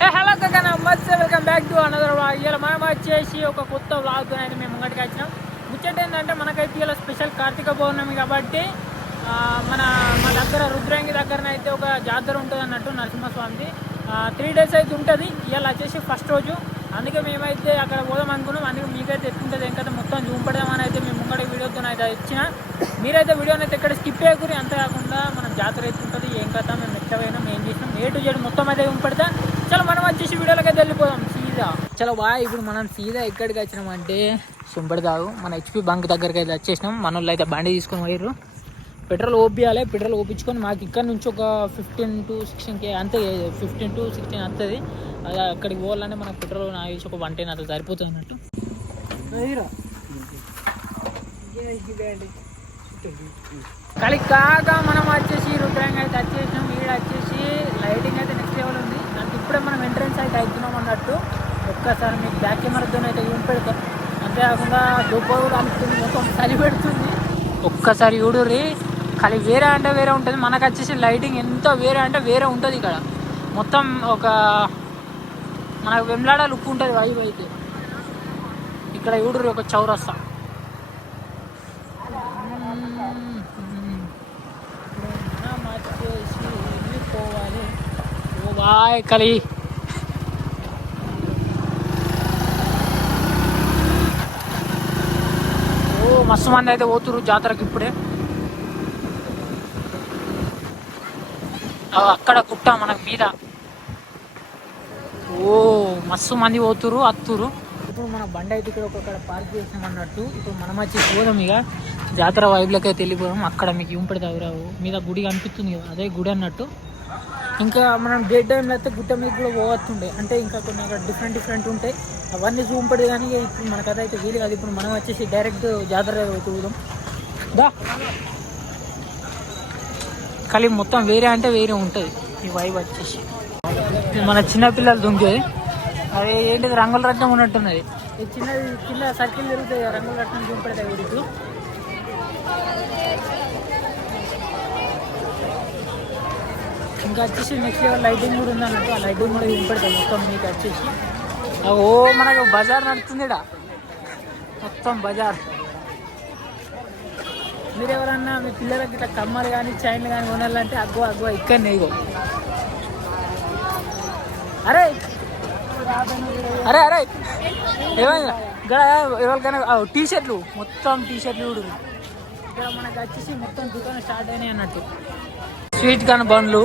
Hello నమస్తే, welcome back to another vlog. ఇలా మనం వచ్చేసి ఒక కొత్త వ్లాగ్ అయితే మేము ముంగటికి వచ్చినాం. ముచ్చట ఏంటంటే మనకైతే ఇలా స్పెషల్ కార్తీక పౌర్ణమి కాబట్టి మా దగ్గర రుద్రంగి దగ్గరనైతే ఒక జాతర ఉంటుంది అన్నట్టు నరసింహస్వామిది. 3 days అయితే ఉంటుంది. ఇలా వచ్చేసి ఫస్ట్ రోజు, అందుకే మేమైతే అక్కడ పోదాం అనుకున్నాం. అందుకే మీకైతే ఎత్తుంటుంది ఏంటంటే మొత్తం చూపెడదామని అయితే మేము ముంగటి వీడియోతో అయితే ఇచ్చిన. మీరైతే వీడియోని అయితే ఇక్కడ స్కిప్ చేయకూరి. అంతేకాకుండా మనం జాతర అయితే ఉంటుంది, ఏం కదా మేము ఎట్లయినా ఏం చేసినాం A to Z మొత్తం అయితే చూపెడతా. చలో మనం వచ్చేసి వీడియోలోకి అయితే వెళ్ళిపోదాం సీదా. చలో బాయ్, ఇప్పుడు మనం సీదా ఎక్కడికి వచ్చినామంటే సుంబడిదాగు మన HP బంక్ దగ్గరికి అయితే వచ్చేసినాం. మన వాళ్ళు అయితే బండి తీసుకొని పోయారు. పెట్రోల్ ఓపియాలి. పెట్రోల్ ఓపించుకొని మాకు ఇక్కడ నుంచి ఒక 15 to 16K అంతే, 15 to 16 వస్తుంది. అది అక్కడికి పోవాలంటే మనకు పెట్రోల్ నా వేసి ఒక 110 అట్లా సరిపోతుంది అన్నట్టు. కానీ కాక మనం వచ్చేసి రుద్రంగా అయితే వచ్చేసినాం. వీడు వచ్చేసి లైటింగ్ అయితే నెక్స్ట్ లెవెల్ ఉంది. నాకు ఇప్పుడే మనం ఎంట్రెన్స్ అయితే అవుతున్నాం అన్నట్టు. ఒక్కసారి మీకు బ్యాక్ కెమెరాతో అయితే చూపెడతాం. అంతేకాకుండా దుబ్బ కూడా అనిపిస్తుంది, మొత్తం చలి పెడుతుంది. ఒక్కసారి చూడుర్రి, కానీ వేరే అంటే వేరే ఉంటుంది. మనకు వచ్చేసి లైటింగ్ ఎంత వేరే అంటే వేరే ఉంటుంది. ఇక్కడ మొత్తం ఒక మనకు వెమ్లాడ లుక్ ఉంటుంది వైబ్ అయితే. ఇక్కడ చూడుర్రి ఒక చౌరస్తా. పోవాలి ఓ బాయ్ కలి. ఓ మస్తు మంది అయితే పోతురు జాతరకి ఇప్పుడే. అక్కడ కుట్ట మనకు మీద. ఓ మస్తు మంది పోతురు అత్తురు. ఇప్పుడు మన బండి అయితే ఇక్కడ ఒక్కొక్కడ పార్క్ చేసాం అన్నట్టు. ఇప్పుడు మనం వచ్చి పోదాం, ఇక జాతర వైబ్లకి అయితే వెళ్ళిపోదాం. అక్కడ మీకు ఏం పెడతావు రావు మీద గుడి కనిపిస్తుంది కదా, అదే గుడి అన్నట్టు. ఇంకా మనం డే టైంలో అయితే గుట్ట మీద కూడా పోవస్తుండే, అంటే ఇంకా కొన్ని అక్కడ డిఫరెంట్ ఉంటాయి. అవన్నీ జూమ్ పడేది. కానీ ఇప్పుడు మన కథ అయితే వీలు కాదు. ఇప్పుడు మనం వచ్చేసి డైరెక్ట్ జాతర పోదాం దా. కానీ మొత్తం వేరే అంటే వేరే ఉంటుంది ఈ వైబ్ వచ్చేసి. మన చిన్నపిల్లలు దుంకేది అది ఏంటిది, రంగుల రత్నం ఉన్నట్టున్నది. చిన్నది కింద సర్కిల్ తిరుగుతాయి, రంగుల రత్నం చూపెడతాయి వీడికి. ఇంకా వచ్చేసి నెక్స్ట్ లెవెల్ లైటింగ్ కూడా ఉందన్నట్టు. ఆ లైటింగ్ కూడా చూపెడతాయి మొత్తం మీకు వచ్చేసి. ఓ మనకు బజార్ నడుస్తుంది ఇక్కడ, మొత్తం బజార్. మీరు ఎవరన్నా మీ పిల్లలకి ఇట్లా కమ్మలు కానీ చైన్లు కానీ కొనాలంటే అగ్గో ఇక్కడనే ఇగో. అరే అరే అరే ఏమైనా ఇక్కడ ఎవరికైనా టీషర్ట్లు, మొత్తం టీషర్ట్లు కూడా ఇక్కడ మనకు వచ్చేసి మొత్తం దుకాణం స్టార్ట్ అయినాయి అన్నట్టు. స్వీట్ కాని బండ్లు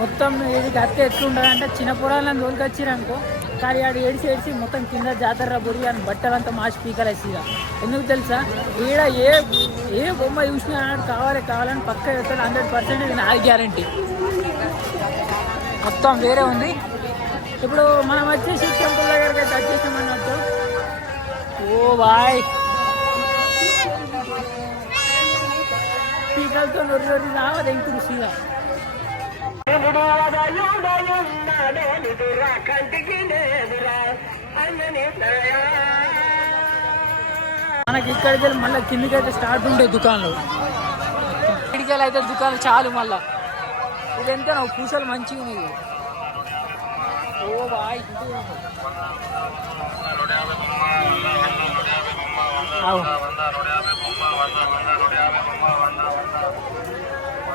మొత్తం. ఇది అత్తే ఎట్లుంటుంది అంటే చిన్న పొలాలను తోలుకొచ్చిరనుకో, కానీ ఆడు ఏడిసి మొత్తం కింద జాతర బొరి అని బట్టలంతా మా స్పీకర్ వేసిగా. ఎందుకు తెలుసా, ఈడ ఏ బొమ్మ చూసినా కావాలని పక్క వెళ్తాడు. 100% ఇది నా గ్యారంటీ. మొత్తం వేరే ఉంది. ఇప్పుడు మనం వచ్చేసి టెంపుల్ దగ్గరికి అయితే వచ్చేసాం అన్నట్టు. ఓ బాయ్, స్పీకర్తో నొర్రి రావదు ఇంక రుచిగా. మనకి ఇక్కడికి మళ్ళీ కిందికి అయితే స్టార్ట్ ఉండే దుకాణాలు. ఇక్కడికి అయితే దుకాణాలు చాలు. మళ్ళా ఇది ఎంత పూసలు మంచిగా ఉన్నాయి. ఓ బాయ్,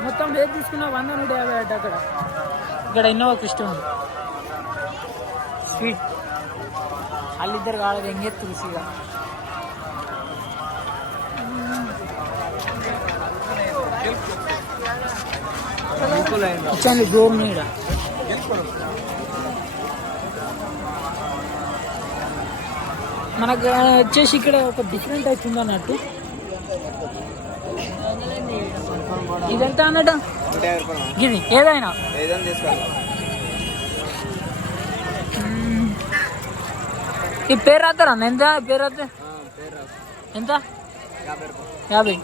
మొత్తం రేట్ తీసుకున్న 100-150 అట. ఇక్కడ ఇన్నోవా క్రిస్టా ఉంది. స్వీట్ వాళ్ళిద్దరు కావాలి ఎంగెత్తు రుచిగా. వచ్చండి గోమ్ మీద. మనకు వచ్చేసి ఇక్కడ ఒక డిఫరెంట్ అవుతుంది అన్నట్టు. ఇదంతా అన్నట్టు ఇది ఏదైనా ఈ పేరు రాస్తారా? ఎంత పేరు రాస్తే ఎంత? 50.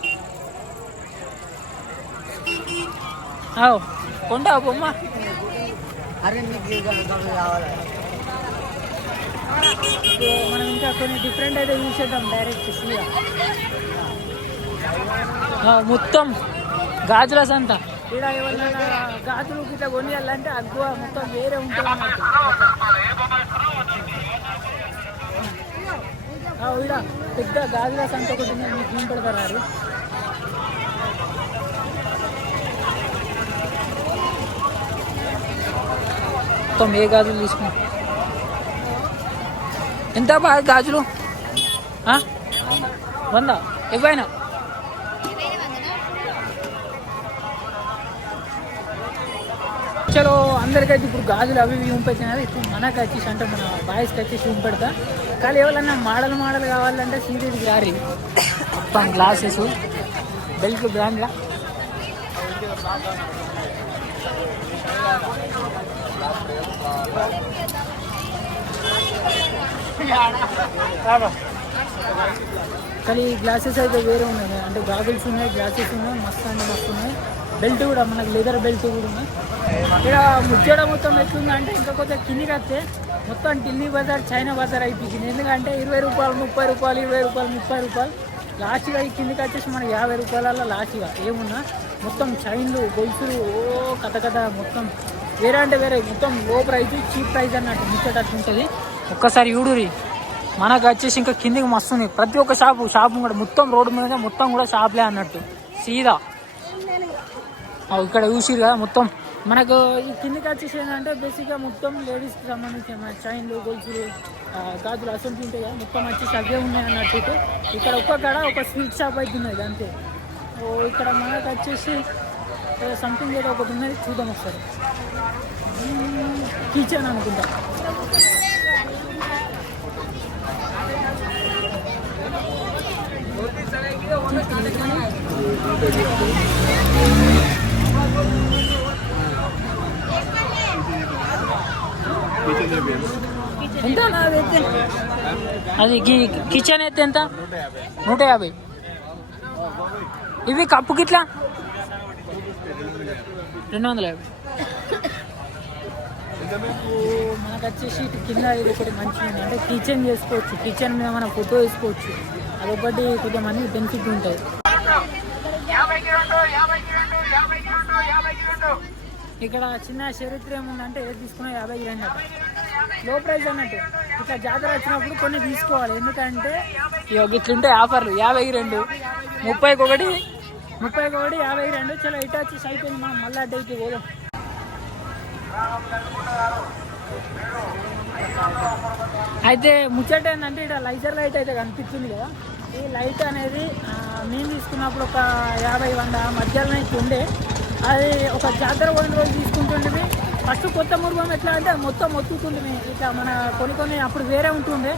కొంటా బొమ్మ. మనం ఇంకా కొన్ని డిఫరెంట్ అయితే చూసేద్దాం డైరెక్ట్ సీదా. మొత్తం గాజుల సంత ఇక్కడ ఎవరైనా గాజులు ఇట్లా కొనియాలంటే అగ్గువ మొత్తం వేరే ఉంటుంది అన్నట్టు. ఇక్కడ పెద్ద గాజుల సంత ఒకటి మీకు చూపెడతారు. మొత్తం ఏ గాజులు తీసుకున్నా ఎంత బాగా గాజులు 100 ఇవ్వైనా చలో అందరికైతే ఇప్పుడు గాజులు అవి ఇవి ఉంపెట్టినది. ఇప్పుడు మనకు వచ్చేసి అంటే మన బాయ్స్కి వచ్చేసి ఉంపెడతా. కానీ ఎవరన్నా మోడల్ కావాలంటే సీరియస్కి రారి. మొత్తం గ్లాసెస్ బెల్ట్ బ్రాండ్లా కానీ గ్లాసెస్ అయితే వేరే ఉన్నాయి. అంటే గాగుల్స్ ఉన్నాయి, గ్లాసెస్ ఉన్నాయి, మస్తు అంటే మస్తు ఉన్నాయి. బెల్ట్ కూడా మనకు లెదర్ బెల్ట్ కూడా ఉన్నాయి. ఇక్కడ ముచ్చట మొత్తం ఎట్లుందంటే ఇంకా కొంచెం కిందికి వస్తే మొత్తం ఢిల్లీ బజార్ చైనా బజార్ అయిపోయింది. ఎందుకంటే 20 రూపాయలు, 30 రూపాయలు, 20 రూపాయలు, 30 రూపాయలు లాస్ట్గా ఈ కిందికి వచ్చేసి మనకి 50 రూపాయల లాస్ట్గా ఏమున్నా మొత్తం చైన్లు, గొలుసులు కథ మొత్తం వేరే అంటే వేరే మొత్తం లో ప్రైజ్ చీప్ ప్రైజ్ అన్నట్టు ముచ్చట ఉంటుంది. ఒక్కసారి యూడురి మనకు వచ్చేసి ఇంకా కిందికి మస్తుంది. ప్రతి ఒక్క షాపు కూడా మొత్తం రోడ్డు మీద మొత్తం కూడా షాప్లే అన్నట్టు సీదా ఇక్కడ చూసిరు కదా. మొత్తం మనకు ఈ కిందికి వచ్చేసి ఏంటంటే బేసిక్గా మొత్తం లేడీస్కి సంబంధించిన చైన్లు, గొలుసులు, గాజులు అసలు ఉంటాయి కదా. మొత్తం వచ్చేసి అవే ఉన్నాయి అన్నట్టు. ఇక్కడ ఒక స్వీట్ షాప్ అయితే ఉన్నది అంతే. ఇక్కడ మనకు వచ్చేసి సంథింగ్ ఏదో ఒకటి ఉన్నది, చూద్దాం ఒకసారి. కిచెన్ అనుకుంటా. ఎంత అది కిచెన్ అయితే ఎంత? 150. ఇవి కప్పుకి ఇట్లా 250. మనకు వచ్చేసి కింద ఇది ఒకటి మంచిగా ఉంది. అంటే కిచెన్ చేసుకోవచ్చు, కిచెన్ మీద మనం ఫోటో వేసుకోవచ్చు. అదొకటి కొంచెం మంది బెనిఫిట్ ఉంటుంది. ఇక్కడ చిన్న చరిత్ర ఏముందంటే ఏది తీసుకున్నా 52 అన్నట్టు లో ప్రైస్ అన్నట్టు. ఇట్లా జాతర వచ్చినప్పుడు కొన్ని తీసుకోవాలి. ఎందుకంటే ఇట్లుంటే ఆఫర్లు 52, 30కి 52. చాలా ఇటు వచ్చేసి అయిపోయింది. మనం మళ్ళీ అడ్డైతే పోదాం. అయితే ముచ్చట ఏంటంటే ఇక్కడ లైజర్ లైట్ అయితే కనిపిస్తుంది కదా. ఈ లైట్ అనేది మేము తీసుకున్నప్పుడు ఒక 50-100 మధ్యలో అయితే ఉండే. అది ఒక జాతర పోయిన రోజు తీసుకుంటుండే. ఫస్ట్ కొత్త మురుగం ఎట్లా అంటే మొత్తం ఒత్తుకుంటుంది. ఇట్లా మన కొన్ని అప్పుడు వేరే ఉంటుండే.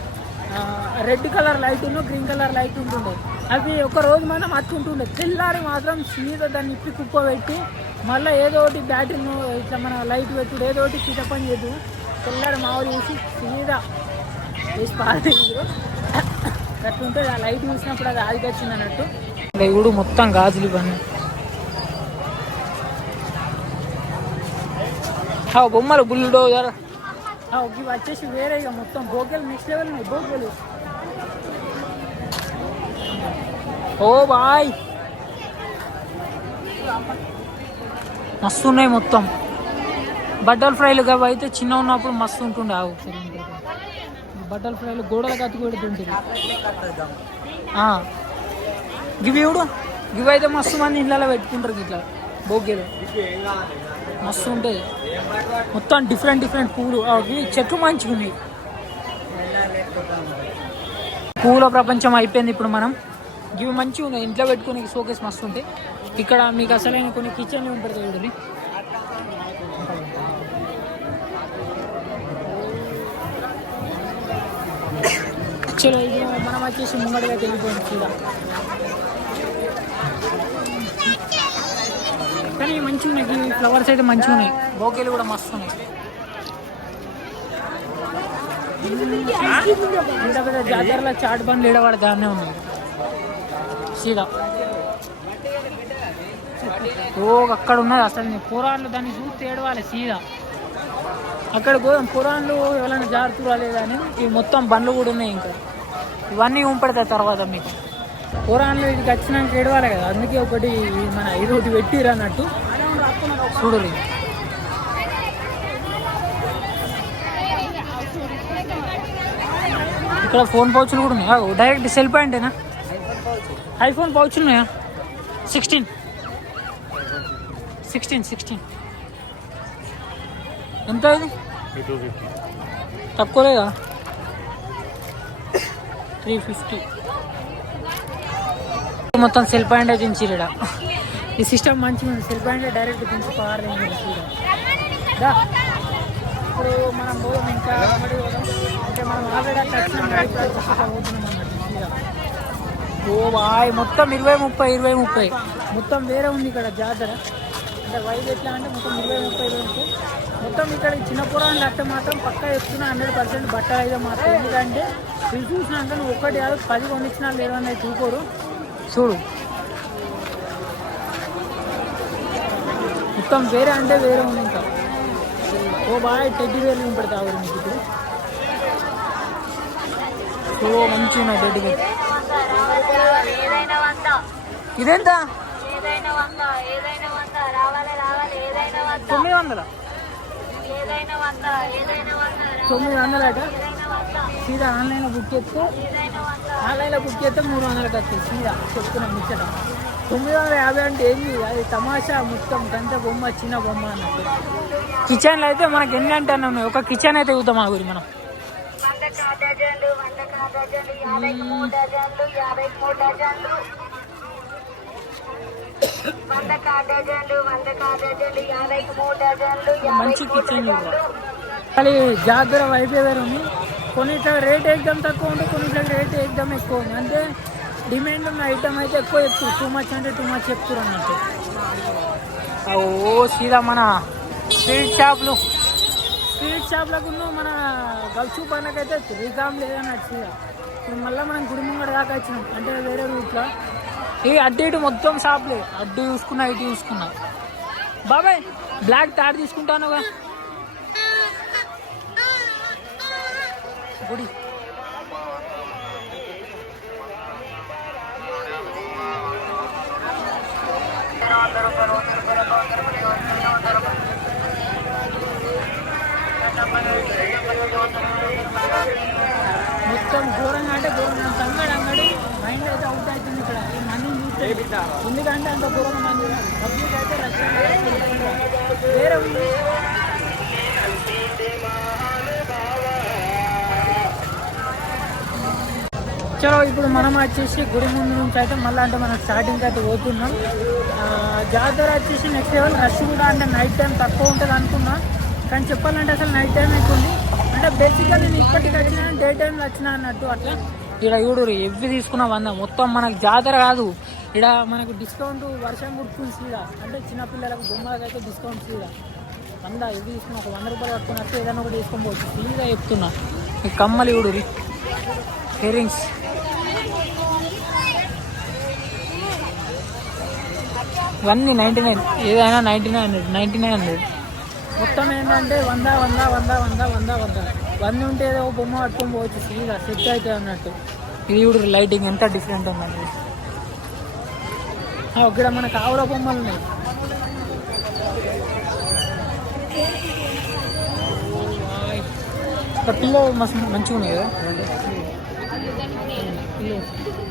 Red colour light green colour light ఉంటుండే. అవి ఒక రోజు మనం అత్తుంటుండే. తెల్లారి మాత్రం సీదా దాన్ని ఇప్పి కుప్ప పెట్టి మళ్ళీ ఏదో ఒకటి బ్యాటరీను ఇట్లా మన లైట్ పెట్టుడు ఏదో ఒకటి చిట పని చేయదు. తెల్లారి మామూలు చూసి సీదా వేసి పాలు అట్లుంటుంది. ఆ లైట్ చూసినప్పుడు అది ఆదికి వచ్చింది అన్నట్టు. ఇప్పుడు మొత్తం గాజులు ఇవన్నీ బొమ్మలు బుల్డోజర్ ఇవి వచ్చేసి వేరే. ఇక మొత్తం బోకెలు నెక్స్ట్ లెవెల్ ఉన్నాయి. బోకెలు ఓ బాయ్ మస్తు ఉన్నాయి. మొత్తం బట్టల్ ఫ్రైలు అవి అయితే చిన్న ఉన్నప్పుడు మస్తు ఉంటుండే. ఒకసారి బట్టల్ ఫ్రైలు గోడల కత్తి పెడుతుంటుంది. గివి ఇవి అయితే మస్తు మంది ఇళ్ళలో పెట్టుకుంటారు. ఇట్లా బోకేలు మస్తు ఉంటుంది. మొత్తం డిఫరెంట్ పూలు. చెట్లు మంచిగా ఉన్నాయి. పూల ప్రపంచం అయిపోయింది ఇప్పుడు. మనం ఇవి మంచిగా ఉన్నాయి. ఇంట్లో పెట్టుకుని షోకేస్ మస్తు ఉంటాయి. ఇక్కడ మీకు అసలైన కొన్ని కిచెన్లు ఉంటుంది చూడండి. చలో ఇది మనం వచ్చేసి ముంగడిగా వెళ్ళిపోయింది కూడా. కానీ మంచిగా ఉన్నాయి. ఫ్లవర్స్ అయితే మంచిగా ఉన్నాయి. బోకేలు కూడా మస్తు ఉన్నాయి. ఇంత పెద్ద జాతరలో చాట్ బండ్లు ఏడవాడు దాన్నే ఉన్నాయి సీదా. అక్కడ ఉన్నది అసలు పురాణాలు. దాన్ని చూస్తే ఏడవాలి సీదా. అక్కడ పురాణాలు ఎవరైనా జాగ్రత్త రాలేదా అని ఇవి మొత్తం బండ్లు కూడా ఉన్నాయి. ఇంకా ఇవన్నీ ఉంపడతాయి తర్వాత మీకు. పురాణాలు ఇక్కడికి వచ్చినాక ఏడవాలి కదా. అందుకే ఒకటి మన ఇది ఒకటి పెట్టిరు అన్నట్టు. చూడు ఇక్కడ ఫోన్ పౌచులు కూడా ఉన్నాయా? డైరెక్ట్ సెల్ పాయింటేనా? ఐఫోన్ పౌచులు ఉన్నాయా? 16 ఎంత ఇది? తక్కువ లేదా? 350. మొత్తం సెల్ పాయింట్ దించిరా. ఈ సిస్టమ్ మంచిగా ఉంది. సెల్ పాయింట్ డైరెక్ట్ దించి పవర్ దా. ఇప్పుడు మనం పోదాం ఇంకా అంటే మనం ఆల్రెడీ పోతున్నాం అన్నట్టు. ఓ బాయ్ మొత్తం 20-30 మొత్తం వేరే ఉంది ఇక్కడ జాతర. అంటే వైజ్ ఎట్లా అంటే మొత్తం 20-30 మొత్తం ఇక్కడ చిన్న పురాణాలు అట్ట మాత్రం పక్కా చెప్తున్నా 100% బట్టలు అయితే మాత్రం. ఎందుకంటే ఇవి చూసినాక నువ్వు ఒక్కటి కాదు 10 కొనిచ్చినా లేదన్నా చూకోరు. చూడు మొత్తం వేరే అంటే వేరే ఉంది. ఇంకా ఓ బాయ్ టెడ్డీ వేర్లు నింపడతావు మీకు ఇప్పుడు. సో మంచిగా ఉన్నాయి టెడ్డీ వేర్. ఇదెంత? 900. 900 అట. సీదా ఆన్లైన్లో బుక్ చేస్తే 300కి వస్తుంది. సీదా చెప్తున్నాం ముచ్చట. 950 అంటే ఏంది? అది తమాషా మొత్తం గంట బొమ్మ చిన్న బొమ్మ అన్నట్టు. కిచెన్లో అయితే మనకి ఎన్ని అంటే ఉన్నాయి. ఒక కిచెన్ అయితే చూద్దాం ఆ గురి మనం. మంచి కిచెన్ కానీ జాగ్రత్త వైపే వేరు ఉంది. కొన్నిట్లో రేట్ ఎగ్జామ్ తక్కువ ఉంటుంది, కొన్నిట్లో రేట్ ఎగ్జామ్ ఎక్కువ ఉంది. అంటే డిమాండ్ ఉన్న ఐటమ్ అయితే ఎక్కువ చెప్తారు. టూ మచ్ అంటే టూ మచ్ చెప్తారు అన్నట్టు. ఓ సీదా మన స్వీట్ షాప్లకు మన గల్చూ పనులకైతే రికామ్ లేదన్నట్టు. సీదా ఇప్పుడు మళ్ళీ మనం గుడి ముంగడ దాకా వచ్చినాం. అంటే వేరే రూట్లో ఈ అడ్డు ఇటు మొత్తం షాప్లే. అడ్డు చూసుకున్నా ఇటు చూసుకున్నా. బాబాయ్ బ్లాక్ తాడు తీసుకుంటానుగా గుడి. మొత్తం ఘోరంగా అంటే ఘోరంగా అంగడి మైండ్ అయితే అవుట్ అవుతుంది ఇక్కడ ఈ మందిని చూస్తే. ఎందుకంటే అంత ఘోరంగా మంది పబ్లిక్ అయితే రష్యన్ వేరే ఉంది. చలో ఇప్పుడు మనం వచ్చేసి గుడి ముందు నుంచి అయితే మళ్ళీ అంటే మనం స్టార్టింగ్ అయితే పోతున్నాం. జాతర వచ్చేసి నెక్స్ట్ లెవెల్. రష్ కూడా అంటే నైట్ టైం తక్కువ ఉంటుంది అనుకున్నా, కానీ చెప్పాలంటే అసలు నైట్ టైం ఎక్కుంది. అంటే బేసిక్గా నేను ఇప్పటికి వచ్చినా డే టైంలో వచ్చినా అన్నట్టు. అట్లా ఇక్కడ చూడు ఎవ్వి తీసుకున్నా 100. మొత్తం మనకు జాతర కాదు ఇక్కడ మనకు డిస్కౌంట్ వర్షం కుడుతుంది సీదా. అంటే చిన్నపిల్లలకు బొమ్మలకు అయితే డిస్కౌంట్ సీదా 100 ఎవ్వి తీసుకున్నా. ఒక 100 రూపాయలు పట్టుకుని వస్తే ఏదైనా ఒకటి తీసుకొని పోవచ్చు సీదా చెప్తున్నా. ఈ కమ్మలు చూడు ఇయర్ రింగ్స్ ఇవన్నీ 99. ఏదైనా 9900 మొత్తం ఏంటంటే 100 ఉంటే ఏదో బొమ్మ పట్టుకొని పోవచ్చు సీదా సెట్ అవుతుంది అన్నట్టు. ఇది ఇప్పుడు లైటింగ్ ఎంత డిఫరెంట్ ఉందండి. ఇక్కడ మనకు ఆవుల బొమ్మలు ఉన్నాయి. పిల్లలు మస్తు మంచిగా ఉన్నాయి కదా.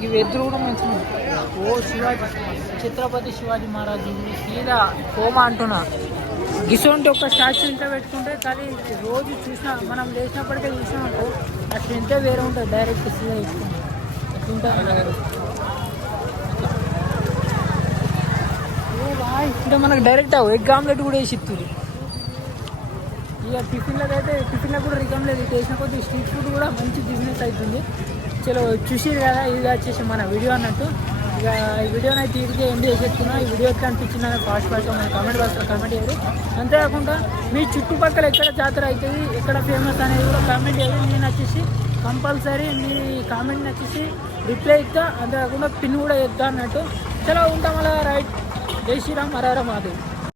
ఇవి ఎదురు కూడా మంచిగా ఉన్నాయి. ఓ శివాజీ ఛత్రపతి శివాజీ మహారాజు సీదా కోమా అంటున్నా. గిసోంటి ఒక స్టాచ్యూ ఇంత పెట్టుకుంటే కానీ రోజు చూసినా మనం లేచినప్పటికే చూసినామనుకో ఆ స్ట్రెంతే వేరే ఉంటుంది. డైరెక్ట్ సీదా పెట్టుకుంటాం అట్లుంటుంది. అంటే మనకు డైరెక్ట్ ఎగ్ ఆమ్లెట్ కూడా వేసి ఇస్తుంది. ఇక టిఫిన్లకు అయితే టిఫిన్లకు కూడా రికమ్ లేదు. చేసిన కొద్ది స్ట్రీట్ ఫుడ్ కూడా మంచి బిజినెస్ అవుతుంది. చలో చూసిరు కదా, ఇది వచ్చేసి మన వీడియో అన్నట్టు. ఇక ఈ వీడియోని అయితే తీరికే ఎండ్ చేసేస్తున్నా. ఈ వీడియో ఎట్లా అనిపించిందని ఫాస్ట్గా మన కామెంట్ బాక్స్లో కామెంట్ చేయరు. అంతేకాకుండా మీ చుట్టుపక్కల ఎక్కడ జాతర అవుతుంది, ఎక్కడ ఫేమస్ అనేది కూడా కామెంట్ చేయరు. నేను వచ్చేసి కంపల్సరీ మీ కామెంట్ని వచ్చేసి రిప్లై ఇస్తా. అంతేకాకుండా పిన్ కూడా ఇద్దా అన్నట్టు. చలో ఉంటాం అలా. రైట్. జై శ్రీరామ్, హర హర మహాదేవ్.